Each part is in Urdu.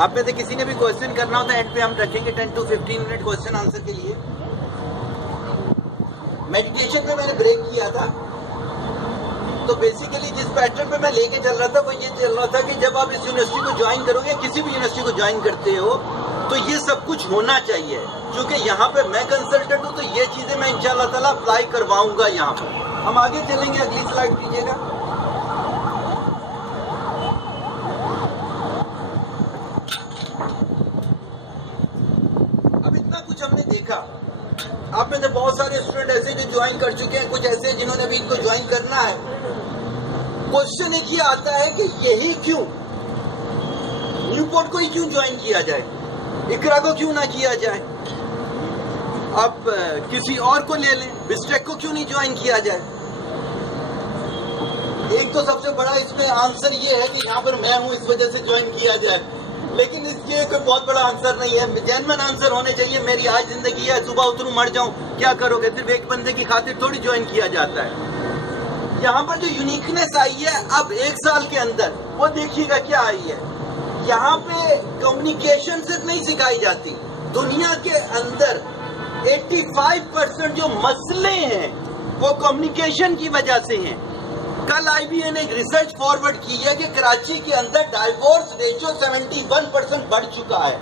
آپ میں سے کسی نے بھی کوشچن کرنا ہوتا ہے اینڈ پہ ہم رکھیں گے 10 to 15 منٹ کوشچن آنسر کے لیے. میڈیٹیشن میں نے بریک کیا تھا تو بیسیکلی جس پیٹرن پہ میں لے کے چل رہا تھا وہ یہ چل رہا تھا کہ جب آپ اس یونیورسٹی کو جوائن کرو گے, کسی بھی یونیورسٹی کو جوائن کرتے ہو تو یہ سب کچھ ہونا چاہیے. چونکہ یہاں پہ میں کنسلٹنٹ ہوں تو یہ چیزیں میں انشاءاللہ تعالیٰ اپلائی کرواؤں گا. یہاں پر ہم آگے چلیں گے, اگلی سلائڈ دیجیے گا. اب اتنا کچھ ہم نے دیکھا. آپ میں سے بہت سارے اسٹوڈنٹ ایسے جو جوائن کر چکے ہیں, کچھ ایسے جنہوں نے ابھی ان کو جوائن کرنا ہے. کوشچن ایک یہ آتا ہے کہ یہی کیوں نیوپورٹ کو ہی کیوں جوائن کیا جائے, اقرا کو کیوں نہ کیا جائے, آپ کسی اور کو لے لیں, بسٹیک کو کیوں نہیں جوائن کیا جائے. ایک تو سب سے بڑا اس میں آنسر یہ ہے کہ یہاں پر میں ہوں اس وجہ سے جوائن کیا جائے, لیکن اس کے کوئی بہت بڑا آنسر نہیں ہے. جینوئن آنسر ہونے چاہیے میری آج زندگی ہے, صبح اتروں مر جاؤں کیا کرو گے, صرف ایک بندے کی خاطر تھوڑی جوائن کیا جاتا ہے. یہاں پر جو یونیکنیس آئی ہے اب 1 سال کے اندر, وہ دیکھیے گا کیا آئی ہے. یہاں پہ کمیونیکیشن صرف نہیں سکھائی جاتی, دنیا کے اندر 85% جو مسئلے ہیں وہ کمیونیکیشن کی وجہ سے ہیں. کل آئی بی اے نے ایک ریسرچ فارورڈ کی ہے کہ کراچی کے اندر ڈائیورس ریشو 71% بڑھ چکا ہے.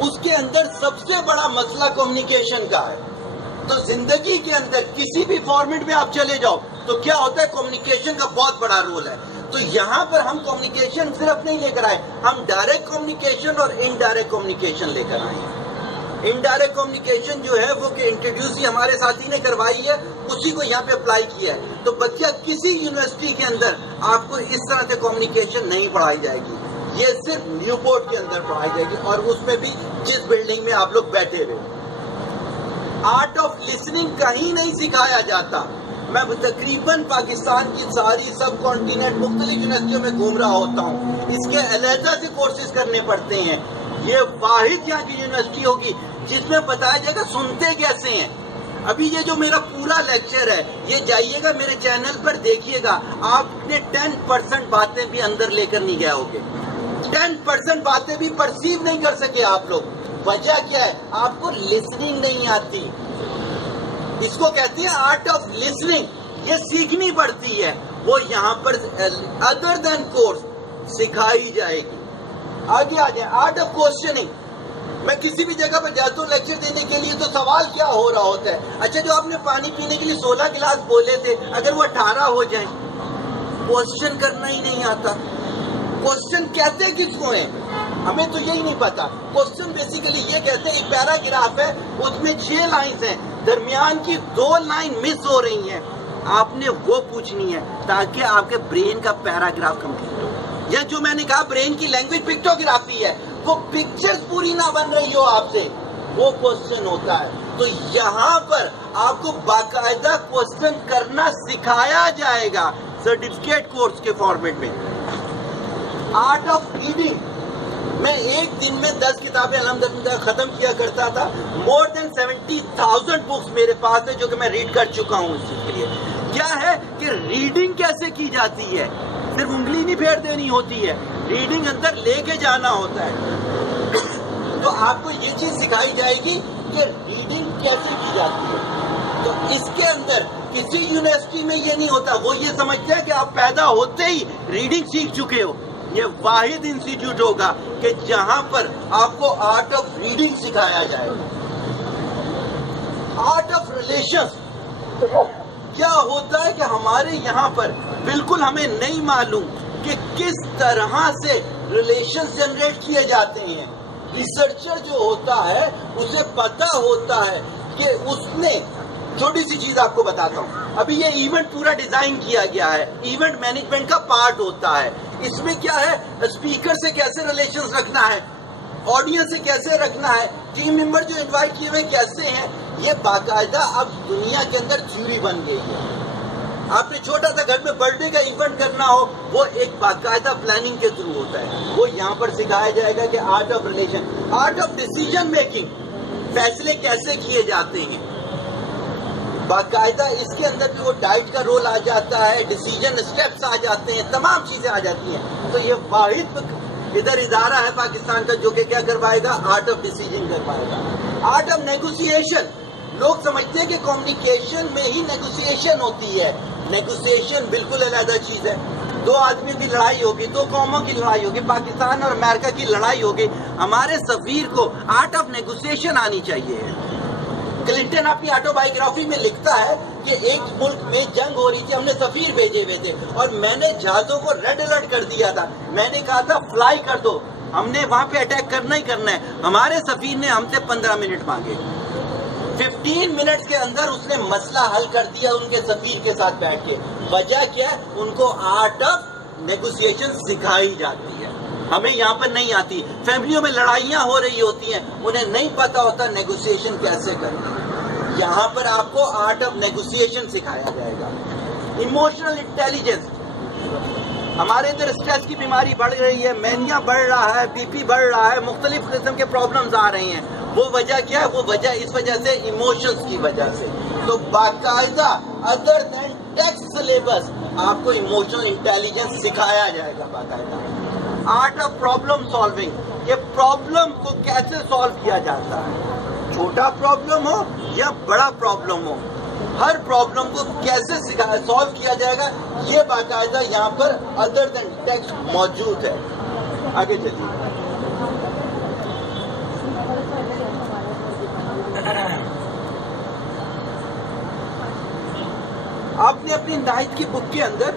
اس کے اندر سب سے بڑا مسئلہ کمیونیکیشن کا ہے. تو زندگی کے اندر کسی بھی فارمیٹ میں آپ چلے جاؤ تو کیا ہوتا ہے, کمیونیکیشن کا بہت بڑا رول ہے. تو یہاں پر ہم کمیونیکیشن صرف نہیں لے کر آئے, ہم ڈائریکٹ کمیونیکیشن اور انڈائریکٹ کمیونیکیشن لے کر آئے ہیں. انڈائریکٹ کمیونیکیشن جو ہے وہ کہ انٹروڈیوس ہی ہمارے ساتھی نے کروائی ہے, اسی کو یہاں پہ اپلائی کیا ہے. تو بچہ کسی یونیورسٹی کے اندر آپ کو اس طرح سے کمیونیکیشن نہیں پڑھائی جائے گی, یہ صرف نیوپورٹ کے اندر پڑھائی جائے گی, اور اس میں بھی جس بلڈنگ میں آپ لوگ بیٹھے ہوئے. آرٹ آف لسننگ کہیں نہیں سکھایا جاتا. میں تقریباً پاکستان کی ساری سب کانٹیننٹ مختلف یونیورسٹیوں میں گھوم رہا ہوتا ہوں, اس کے علیحدہ سے کورسز کرنے پڑتے ہیں. یہ واحد یہاں کی یونیورسٹی ہوگی جس میں بتایا جائے گا سنتے کیسے ہیں. ابھی یہ جو میرا پورا لیکچر ہے یہ جائیے گا میرے چینل پر دیکھیے گا, آپ نے 10% باتیں بھی اندر لے کر نہیں گئے ہوگے, 10% باتیں بھی پرسیو نہیں کر سکے آپ لوگ. وجہ کیا ہے, آپ کو لسننگ نہیں آتی. اس کو کہتے ہیں آرٹ آف لسننگ, یہ سیکھنی پڑتی ہے. وہ یہاں پر ادر دین کورس سکھائی جائے گی. آگے آ جائیں, آرٹ آف کوشچننگ. میں کسی بھی جگہ پر جاتا ہوں لیکچر دینے کے لیے تو سوال کیا ہو رہا ہوتا ہے, اچھا جو آپ نے پانی پینے کے لیے 16 گلاس بولے تھے اگر وہ 18 ہو جائیں, کوشچن کرنا ہی نہیں آتا. کوشچن کہتے کس کو ہیں, ہمیں تو یہی نہیں پتا. کوشچن بیسیکلی یہ کہتے ہیں, ایک پیراگراف ہے اس میں 6 لائنز ہیں, درمیان کی 2 لائن مس ہو رہی ہیں, آپ نے وہ پوچھنی ہے تاکہ آپ کے برین کا پیراگراف کمپلیٹ ہو. یا جو میں نے کہا برین کی لینگویج پکٹوگرافی ہے, وہ پکچر پوری نہ بن رہی ہو آپ سے, وہ کوشچن ہوتا ہے. تو یہاں پر آپ کو باقاعدہ کوشچن کرنا سکھایا جائے گا سرٹیفکیٹ کورس کے فارمیٹ میں. آرٹ آف ریڈنگ, میں ایک دن میں 10 کتابیں الحمدللہ ختم کیا کرتا تھا. مور دین 70,000 بکس میرے پاس ہے جو کہ میں ریڈ کر چکا ہوں. اس چیز کے لیے کیا ہے کہ ریڈنگ کیسے کی جاتی ہے, صرف انگلی نہیں پھیر دینی ہوتی ہے, ریڈنگ اندر لے کے جانا ہوتا ہے. تو آپ کو یہ چیز سکھائی جائے گی کہ ریڈنگ کیسے کی جاتی ہے. تو اس کے اندر کسی یونیورسٹی میں یہ نہیں ہوتا, وہ یہ سمجھتے ہیں کہ آپ پیدا ہوتے ہی ریڈنگ سیکھ چکے ہو. یہ واحد انسٹیٹیوٹ ہوگا کہ جہاں پر آپ کو آرٹ آف ریڈنگ سکھایا جائے گا. آرٹ آف ریلیشنز کیا ہوتا ہے کہ ہمارے یہاں پر بالکل ہمیں نہیں معلوم کہ کس طرح سے ریلیشن جنریٹ کیے جاتے ہیں. ریسرچر جو ہوتا ہے اسے پتا ہوتا ہے کہ اس نے, چھوٹی سی چیز آپ کو بتاتا ہوں, ابھی یہ ایونٹ پورا ڈیزائن کیا گیا ہے, ایونٹ مینجمنٹ کا پارٹ ہوتا ہے. اس میں کیا ہے, اسپیکر سے کیسے ریلیشنز رکھنا ہے, آڈینس سے کیسے رکھنا ہے, ٹیم ممبر جو انوائٹ کیے ہوئے کیسے ہیں, یہ باقاعدہ اب دنیا کے اندر تھیوری بن گئی ہے. آپ نے چھوٹا سا گھر میں برتھ ڈے کا ایونٹ کرنا ہو, وہ ایک باقاعدہ پلاننگ کے تھرو ہوتا ہے. وہ یہاں پر سکھایا جائے گا کہ art of relation, art of decision making, فیصلے کیسے کیے جاتے ہیں. باقاعدہ اس کے اندر بھی وہ ڈائٹ کا رول آ جاتا ہے, ڈیسیجن اسٹیپس آ جاتے ہیں, تمام چیزیں آ جاتی ہیں. تو یہ واحد ادھر ادارہ ہے پاکستان کا جو کہ کیا کروائے گا؟ آرٹ آف ڈیسیجن کروائے گا، آرٹ آف نیگوسیشن. لوگ سمجھتے ہیں کہ کمیونیکیشن میں ہی نیگوسیشن ہوتی ہے. نیگوسیشن بالکل علیحدہ چیز ہے. دو آدمیوں کی لڑائی ہوگی، دو قوموں کی لڑائی ہوگی، پاکستان اور امریکہ کی لڑائی ہوگی. ہمارے سفیر کو آرٹ آف نیگوسیشن آنی چاہیے. کلنٹن اپنی آٹو بایوگرافی میں لکھتا ہے کہ ایک ملک میں جنگ ہو رہی تھی، ہم نے سفیر بھیجے ہوئے تھے اور میں نے جہازوں کو ریڈ الرٹ کر دیا تھا. میں نے کہا تھا فلائی کر دو، ہم نے وہاں پہ اٹیک کرنا ہی کرنا ہے. ہمارے سفیر نے ہم سے 15 منٹ مانگے. 15 منٹ کے اندر اس نے مسئلہ حل کر دیا ان کے سفیر کے ساتھ بیٹھ کے. وجہ کیا ہے؟ ان کو آرٹ آف نیگوسیشن سکھائی جاتی ہے. ہمیں یہاں پر نہیں آتی. فیملیوں میں لڑائیاں ہو رہی ہوتی ہیں، انہیں نہیں پتا ہوتا نیگوسیشن کیسے کرنا. یہاں پر آپ کو آرٹ آف نیگوسیشن سکھایا جائے گا. Emotional intelligence. ہمارے ادھر اسٹریس کی بیماری بڑھ رہی ہے، مینیا بڑھ رہا ہے، بی پی بڑھ رہا ہے، مختلف قسم کے پرابلمز آ رہے ہیں. وہ وجہ کیا ہے؟ وہ وجہ اس وجہ سے ایموشنز کی وجہ سے. تو باقاعدہ ادر دین ٹیکسٹ سلیبس آپ کو ایموشنل انٹیلیجنس سکھایا جائے گا باقاعدہ. آرٹ آف پرابلم سالونگ، کہ پرابلم کو کیسے سالو کیا جاتا ہے. چھوٹا پرابلم ہو یا بڑا پرابلم ہو، ہر پرابلم کو کیسے سالو کیا جائے گا، یہ باقاعدہ یہاں پر ادر دین ٹیکسٹ موجود ہے. آگے چلیے. آپ نے اپنی 9th کی بک کے اندر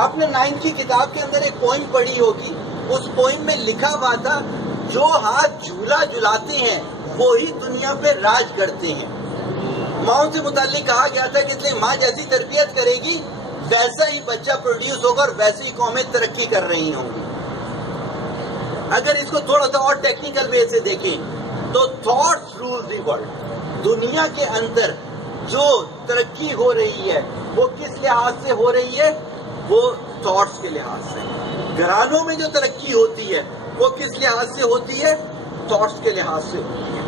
آپ نے 9th کی کتاب کے اندر ایک پوئم پڑھی ہوگی. اس پوئم میں لکھا ہوا تھا جو ہاتھ جھولا جھلاتے ہیں وہی دنیا پہ راج کرتے ہیں. ماؤں سے متعلق کہا گیا تھا کہ اس لیے ماں جیسی تربیت کرے گی ویسا ہی بچہ پروڈیوس ہوگا اور ویسی ہی قومیں ترقی کر رہی ہوں گی. اگر اس کو تھوڑا سا اور ٹیکنیکل وے سے دیکھیں تو تھاٹس رول دی ورلڈ. دنیا کے اندر جو ترقی ہو رہی ہے وہ کس لحاظ سے ہو رہی ہے؟ وہ تھاٹس کے لحاظ سے. گھرانوں میں جو ترقی ہوتی ہے وہ کس لحاظ سے ہوتی ہے؟ تھاٹس کے لحاظ سے ہوتی ہے.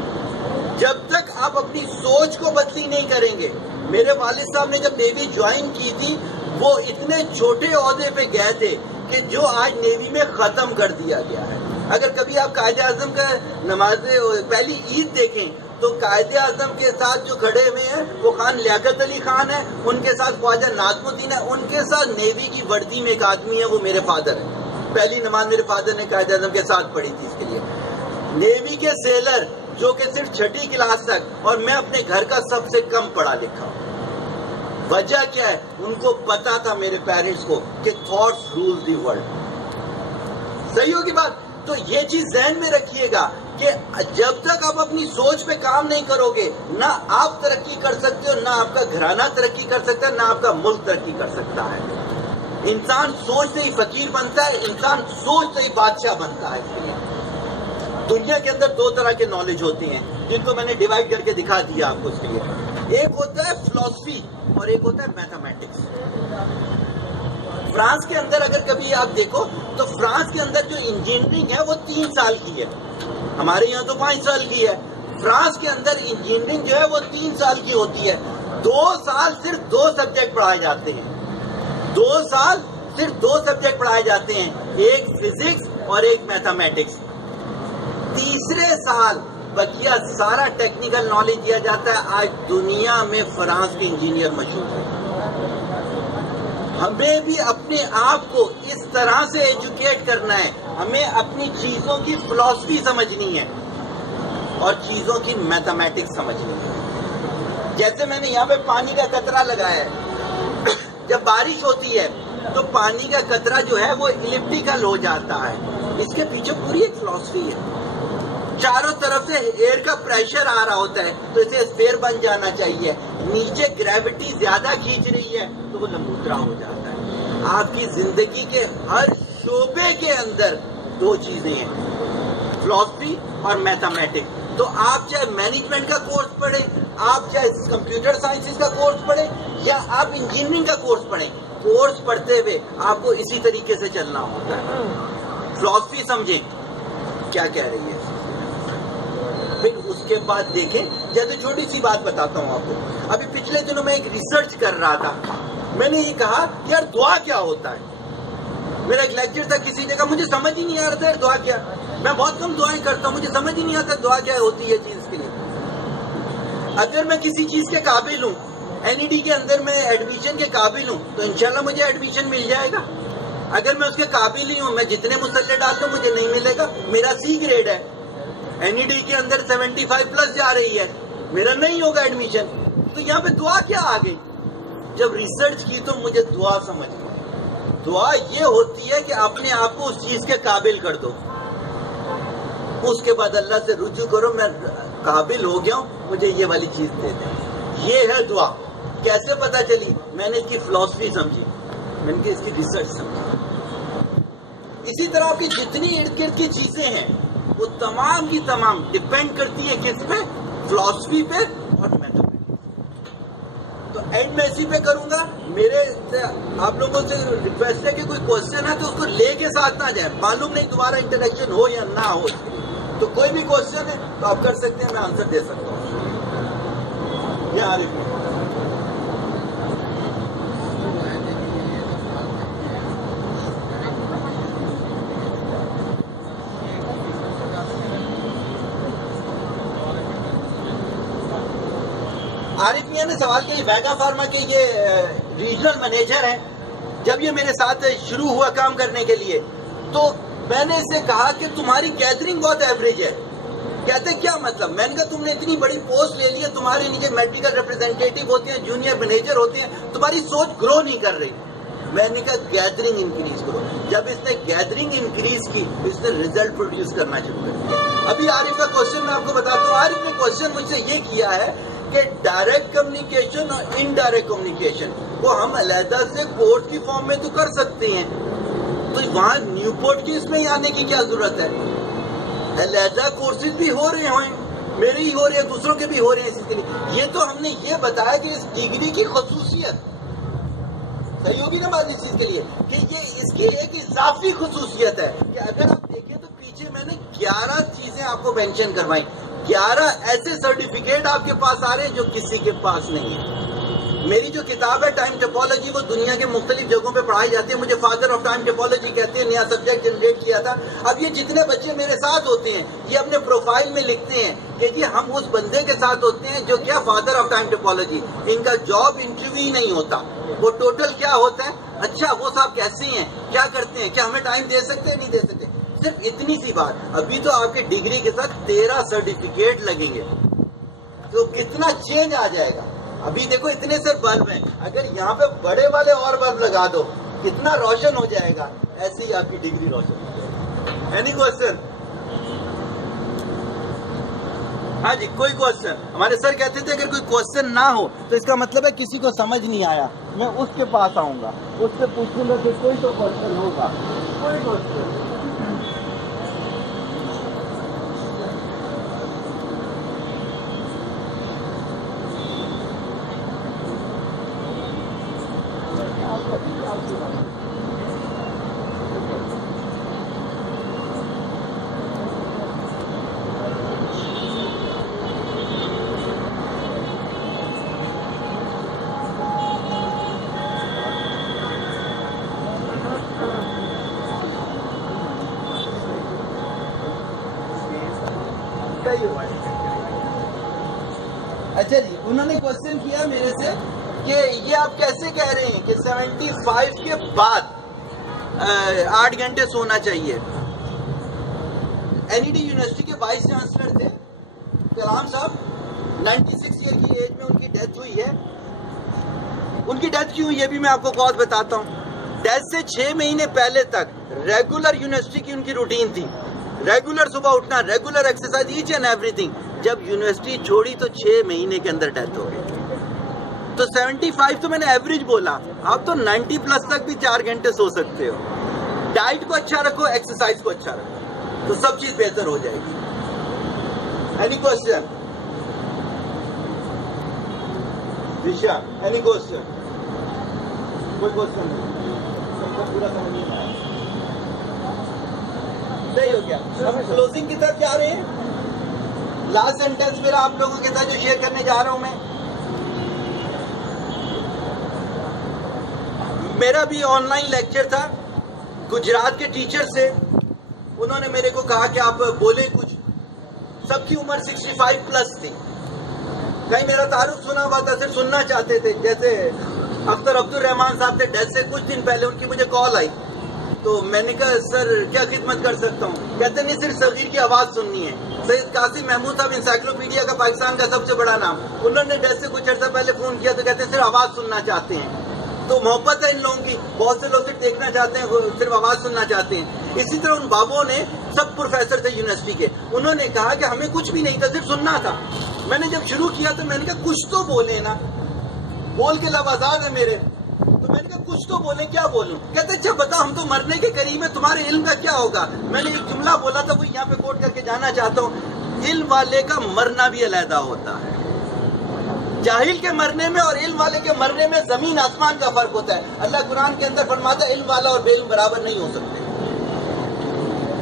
جب تک آپ اپنی سوچ کو بدلی نہیں کریں گے. میرے والد صاحب نے جب نیوی جوائن کی تھی وہ اتنے چھوٹے عہدے پہ گئے تھے کہ جو آج نیوی میں ختم کر دیا گیا ہے. اگر کبھی آپ قائد اعظم کا نماز پہلی عید دیکھیں تو قائد اعظم کے ساتھ جو کھڑے ہوئے ہیں وہ خان لیاقت علی خان ہے، ان کے ساتھ خواجہ ناظم الدین ہے، ان کے ساتھ نیوی کی وردی میں ایک آدمی ہے، وہ میرے فادر ہے. پہلی نماز میرے فادر نے قائد اعظم کے ساتھ پڑھی تھی. اس کے لیے نیوی کے سیلر جو کہ صرف 6ٹھی کلاس تک، اور میں اپنے گھر کا سب سے کم پڑھا لکھا ہوں. وجہ کیا ہے؟ ان کو پتا تھا میرے پیرنٹس کو کہ تھاٹس رول دی ورلڈ. صحیح ہوگی بات؟ تو یہ چیز ذہن میں رکھیے گا کہ جب تک آپ اپنی سوچ پہ کام نہیں کرو گے نہ آپ ترقی کر سکتے ہو، نہ آپ کا گھرانہ ترقی کر سکتا ہے، نہ آپ کا ملک ترقی کر سکتا ہے. انسان سوچ سے ہی فقیر بنتا ہے، انسان سوچ سے ہی بادشاہ بنتا ہے. دنیا کے اندر 2 طرح کے نالج ہوتی ہیں جن کو میں نے ڈیوائڈ کر کے دکھا دیا آپ کو. اس کے لیے ایک ہوتا ہے فلسفی اور ایک ہوتا ہے میتھمیٹکس. فرانس کے اندر اگر کبھی آپ دیکھو تو فرانس کے اندر جو انجینئرنگ ہے وہ 3 سال کی ہے. ہمارے یہاں تو 5 سال کی ہے. فرانس کے اندر انجینئرنگ جو ہے وہ 3 سال کی ہوتی ہے. 2 سال صرف 2 سبجیکٹ پڑھائے جاتے ہیں. 2 سال صرف 2 سبجیکٹ پڑھائے جاتے ہیں، ایک فزکس اور ایک میتھمیٹکس. تیسرے سال بقیہ سارا ٹیکنیکل نالج دیا جاتا ہے. آج دنیا میں فرانس کے انجینئر مشہور ہیں. ہمیں بھی اپنے آپ کو اس طرح سے ایجوکیٹ کرنا ہے. ہمیں اپنی چیزوں کی فلسفی سمجھنی ہے اور چیزوں کی میتھمیٹکس سمجھنی ہے. جیسے میں نے یہاں پہ پانی کا قطرہ لگایا ہے، جب بارش ہوتی ہے تو پانی کا قطرہ جو ہے وہ ایلپٹیکل ہو جاتا ہے. اس کے پیچھے پوری ایک فلسفی ہے. چاروں طرف سے ایئر کا پریشر آ رہا ہوتا ہے تو اسے اسفیئر بن جانا چاہیے. نیچے گریوٹی زیادہ کھینچ رہی ہے تو وہ لمبوترا ہو جاتا ہے. آپ کی زندگی کے ہر شعبے کے اندر 2 چیزیں ہیں، فلسفی اور میتھمیٹکس. تو آپ چاہے مینجمنٹ کا کورس پڑھیں، آپ چاہے کمپیوٹر سائنسز کا کورس پڑھیں یا آپ انجینئرنگ کا کورس پڑھیں، کورس پڑھتے ہوئے آپ کو اسی طریقے سے چلنا ہوتا ہے. فلسفی سمجھیں کیا کہہ رہی ہے. پھر اس کے بعد دیکھیں. جیسے چھوٹی سی بات بتاتا ہوں آپ کو. ابھی پچھلے دنوں میں ایک ریسرچ کر رہا تھا. میں نے یہ کہا کہ یار دعا کیا ہوتا ہے. میرا ایک لیکچر تھا کسی جگہ, مجھے سمجھ ہی نہیں آ رہا تھا یار دعا کیا. میں بہت کم دعائیں کرتا ہوں, مجھے سمجھ ہی نہیں آتا دعا کیا ہوتی ہے چیز کے لیے. اگر میں کسی چیز کے قابل ہوں, NED کے اندر میں ایڈمیشن کے قابل ہوں, تو انشاءاللہ مجھے ایڈمیشن مل جائے گا. اگر میں اس کے قابل ہی ہوں, میں جتنے مسلح ڈالتا ہوں مجھے نہیں ملے گا. میرا C گریڈ ہے, NED کے اندر 75+ جا رہی ہے, میرا نہیں ہوگا ایڈمیشن. تو یہاں پہ دعا کیا آ گئی؟ جب ریسرچ کی تو مجھے دعا سمجھ گئی. دعا یہ ہوتی ہے کہ اپنے آپ کو اس چیز کے قابل کر دو, اس کے بعد اللہ سے رجوع کرو, میں قابل ہو گیا ہوں, مجھے یہ والی چیز دے دیں. یہ ہے دعا. کیسے پتا چلی؟ میں نے اس کی فلسفی سمجھی, میں نے اس کی ریسرچ سمجھی. اسی طرح آپ کی جتنی ارد گرد کی چیزیں ہیں وہ تمام کی تمام ڈپینڈ کرتی ہیں کس پہ؟ فلسفی پہ اور میتھڈ. تو اینڈ میں اسی پہ کروں گا. میرے آپ لوگوں سے ریکویسٹ ہے کہ کوئی کوشچن ہے تو اس کو لے کے ساتھ نہ جائیں. معلوم نہیں دوبارہ انٹریکشن ہو یا نہ ہو. تو کوئی بھی کوشچن ہے تو آپ کر سکتے ہیں, میں آنسر دے سکتا ہوں. یہ عارف عارف میاں نے سوال کیا, ویگا فارما کے یہ ریجنل مینیجر ہیں. جب یہ میرے ساتھ شروع ہوا کام کرنے کے لیے تو میں نے اسے کہا کہ تمہاری گیدرنگ بہت ایوریج ہے. کہتے کیا مطلب؟ میں نے کہا تم نے اتنی بڑی پوسٹ لے لی ہے, تمہارے نیچے میڈیکل ریپرزینٹیٹیو ہوتے ہیں, جونیئر مینیجر ہوتے ہیں, تمہاری سوچ گرو نہیں کر رہی. میں نے کہا گیدرنگ انکریز کرو. جب اس نے گیدرنگ انکریز کی اس نے ریزلٹ پروڈیوس کرنا شروع کر دیا. ابھی عارف کا کوشچن میں آپ کو بتاتا ہوں. عارف نے کوشچن مجھ سے یہ کیا ہے کہ ڈائریکٹ کمیونیکیشن اور انڈائریکٹ کمیونیکیشن کو ہم علیحدہ سے کورس کی فارم میں تو کر سکتے ہیں, تو وہاں نیو پورٹ کی اس میں آنے کی کیا ضرورت ہے؟ علیحدہ کورسز بھی ہو رہے ہیں, میرے ہی ہو رہے ہیں, دوسروں کے بھی ہو رہے ہیں. اس کے لیے یہ تو ہم نے یہ بتایا کہ اس ڈگری کی خصوصیت صحیح ہوگی نا بات اس چیز کے لیے کہ یہ اس کی ایک اضافی خصوصیت ہے کہ اگر آپ دیکھیں تو پیچھے میں نے 11 چیزیں آپ کو مینشن کروائیں. 11 ایسے سرٹیفکیٹ آپ کے پاس آ رہے ہیں جو کسی کے پاس نہیں ہے. میری جو کتاب ہے ٹائم ٹپولوجی وہ دنیا کے مختلف جگہوں پہ پڑھائی جاتی ہے. مجھے فادر آف ٹائم ٹپولوجی کہتے ہیں, نیا سبجیکٹ جنریٹ کیا تھا. اب یہ جتنے بچے میرے ساتھ ہوتے ہیں یہ اپنے پروفائل میں لکھتے ہیں کہ جی ہم اس بندے کے ساتھ ہوتے ہیں جو کیا فادر آف ٹائم ٹپولوجی. ان کا جاب انٹرویو ہی نہیں ہوتا, وہ ٹوٹل کیا ہوتا ہے, اچھا وہ صاحب کیسے ہیں, کیا کرتے ہیں, کیا ہمیں ٹائم دے سکتے ہیں, نہیں دے سکتے. صرف اتنی سی بات. ابھی تو آپ کے ڈگری کے ساتھ 13 سرٹیفکیٹ لگیں گے تو کتنا چینج آ جائے گا. ابھی دیکھو اتنے سے بلب ہیں, اگر یہاں پہ بڑے والے اور بلب لگا دو کتنا روشن ہو جائے گا. ایسے ہی آپ کی ڈگری روشن ہو جائے گی. Any question? ہاں جی کوئی کوشچن؟ ہمارے سر کہتے تھے اگر کوئی کوشچن نہ ہو تو اس کا مطلب ہے کسی کو سمجھ نہیں آیا, میں اس کے پاس آؤں گا, اس سے پوچھوں گا کہ کوئی تو کوشچن ہوگا. کوئی کوشچن؟ اچھا جی, انہوں نے کوشچن کیا میرے سے کہ یہ آپ کیسے کہہ رہے ہیں کہ 75 کے بعد 8 گھنٹے سونا چاہیے. NED یونیورسٹی کے وائس چانسلر تھے کلام صاحب, 96 ایئر کی ایج میں ان کی ڈیتھ ہوئی ہے. ان کی ڈیتھ کیوں یہ بھی میں آپ کو بہت بتاتا ہوں. ڈیتھ سے 6 مہینے پہلے تک ریگولر یونیورسٹی کی ان کی روٹین تھی, ریگولر صبح اٹھنا, ریگولر ایکسرسائز, ایچ اینڈ ایوری تھنگ. جب یونیورسٹی چھوڑی تو 6 مہینے کے اندر ڈیتھ ہو گئی. تو 75 تو میں نے ایوریج بولا, آپ تو 90+ تک بھی 4 گھنٹے سو سکتے ہو. ڈائٹ کو اچھا رکھو, ایکسرسائز کو اچھا رکھو, تو سب چیز بہتر ہو جائے گی. Any question? Disha any question? کوئی کوشچن نہیں, سب کو پورا سمجھ نہیں آیا. صحیح ہو گیا. ہم کلوزنگ کی طرف جا رہے ہیں. لاسٹ سینٹینس میرا آپ لوگوں کے ساتھ جو شیئر کرنے جا رہا ہوں میں، میرا بھی آن لائن لیکچر تھا گجرات کے ٹیچر سے. انہوں نے میرے کو کہا کہ آپ بولے کچھ. سب کی عمر 65 پلس تھی. کہیں میرا تعارف سنا ہوا تھا، صرف سننا چاہتے تھے. جیسے اختر عبد الرحمان صاحب تھے ڈیتھ سے کچھ دن پہلے، ان کی مجھے کال آئی تو میں نے کہا سر کیا خدمت کر سکتا ہوں؟ کہتے نہیں صرف صغیر کی آواز سننی ہے. سید قاسم محمود صاحب انسائکلوپیڈیا کا پاکستان کا سب سے بڑا نام، انہوں نے ڈیتھ سے کچھ عرصہ پہلے فون کیا تو کہتے صرف آواز سننا چاہتے ہیں. تو محبت ہے ان لوگوں کی. بہت سے لوگ صرف دیکھنا چاہتے ہیں، صرف آواز سننا چاہتے ہیں. اسی طرح ان بابوں نے، سب پروفیسر تھے یونیورسٹی کے، انہوں نے کہا کہ ہمیں کچھ بھی نہیں تھا، صرف سننا تھا. میں نے جب شروع کیا تو میں نے کہا کچھ تو بولے نا، بول کے لوازاد ہے میرے. تو میں نے کہا کچھ تو بولیں، کیا بولوں؟ کہتے اچھا بتا ہم تو مرنے کے قریب ہیں، تمہارے علم کا کیا ہوگا؟ میں نے ایک جملہ بولا تھا وہ یہاں پہ کوٹ کر کے جانا چاہتا ہوں. علم والے کا مرنا بھی علیحدہ ہوتا ہے. جاہل کے مرنے میں اور علم والے کے مرنے میں زمین آسمان کا فرق ہوتا ہے. اللہ قرآن کے اندر فرماتا ہے علم والا اور بے علم برابر نہیں ہو سکتے،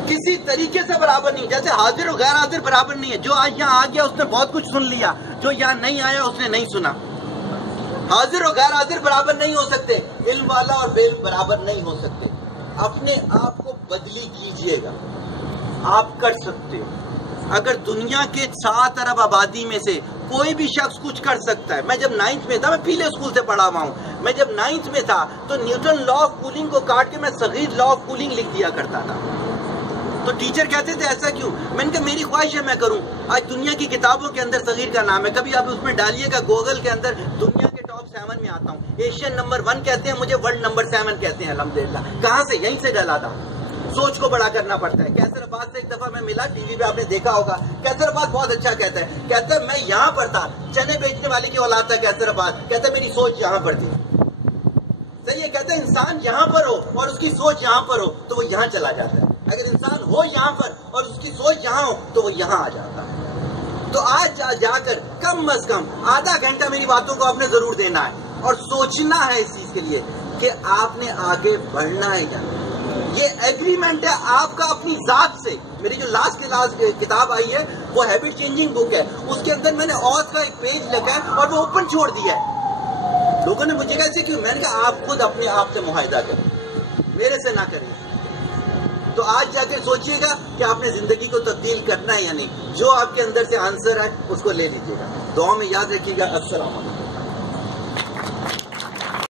کسی طریقے سے برابر نہیں. جیسے حاضر اور غیر حاضر برابر نہیں ہے. جو آج یہاں آ گیا اس نے بہت کچھ سن لیا، جو یہاں نہیں آیا اس نے نہیں سنا. حاضر اور غیر حاضر برابر نہیں ہو سکتے، علم والا اور بے علم برابر نہیں ہو سکتے. اپنے آپ کو بدلی کیجئے گا، آپ کر سکتے ہو. اگر دنیا کے 7 ارب آبادی میں سے کوئی بھی شخص کچھ کر سکتا ہے. میں جب 9th میں تھا، میں پیلے اسکول سے پڑھا ہوا ہوں، میں جب 9th میں تھا تو نیوٹن لا آف کولنگ کو کاٹ کے میں صغیر لا آف کولنگ لکھ دیا کرتا تھا. تو ٹیچر کہتے تھے ایسا کیوں؟ میں نے کہا میری خواہش ہے میں کروں. آج دنیا کی کتابوں کے اندر صغیر کا نام ہے. کبھی آپ اس میں ڈالیے گا گوگل کے اندر، دنیا کے ٹاپ 7 میں آتا ہوں. ایشین نمبر 1 کہتے ہیں مجھے، ورلڈ نمبر 7 کہتے ہیں. الحمدللہ. کہاں سے؟ یہیں سے ڈالا تھا. سوچ کو بڑا کرنا پڑتا ہے. کیسر عباس سے ایک دفعہ میں ملا، ٹی وی پہ آپ نے دیکھا ہوگا. کیسر عباس بہت اچھا کہتا ہے، کہتا ہے میں یہاں پر تھا، چنے بیچنے والے کی اولاد تھا کیسر عباس. کہتا ہے میری سوچ یہاں پر تھی. صحیح ہے. کہتا ہے انسان یہاں پر ہو اور اس کی سوچ یہاں پر ہو تو وہ یہاں چلا جاتا ہے. اگر انسان ہو یہاں پر اور اس کی سوچ یہاں ہو تو وہ یہاں آ جاتا ہے. تو آج جا کر کم از کم آدھا گھنٹہ میری باتوں کو آپ نے ضرور دینا ہے اور سوچنا ہے اس چیز کے لیے کہ آپ نے آگے بڑھنا ہے یا نہیں. یہ ایگریمنٹ ہے آپ کا اپنی ذات سے. میری جو لاسٹ کتاب آئی ہے وہ ہیبٹ چینجنگ بک ہے. اس کے اندر میں نے آتھ کا ایک پیج لگا ہے اور وہ اوپن چھوڑ دیا ہے. لوگوں نے مجھے کہا کیوں؟ میں نے کہا آپ خود اپنے آپ سے معاہدہ کریں، میرے سے نہ کریں. تو آج جا کے سوچئے گا کہ آپ نے زندگی کو تبدیل کرنا ہے یا نہیں. جو آپ کے اندر سے آنسر ہے اس کو لے لیجئے گا. دعا میں یاد رکھیے گا. السلام علیکم.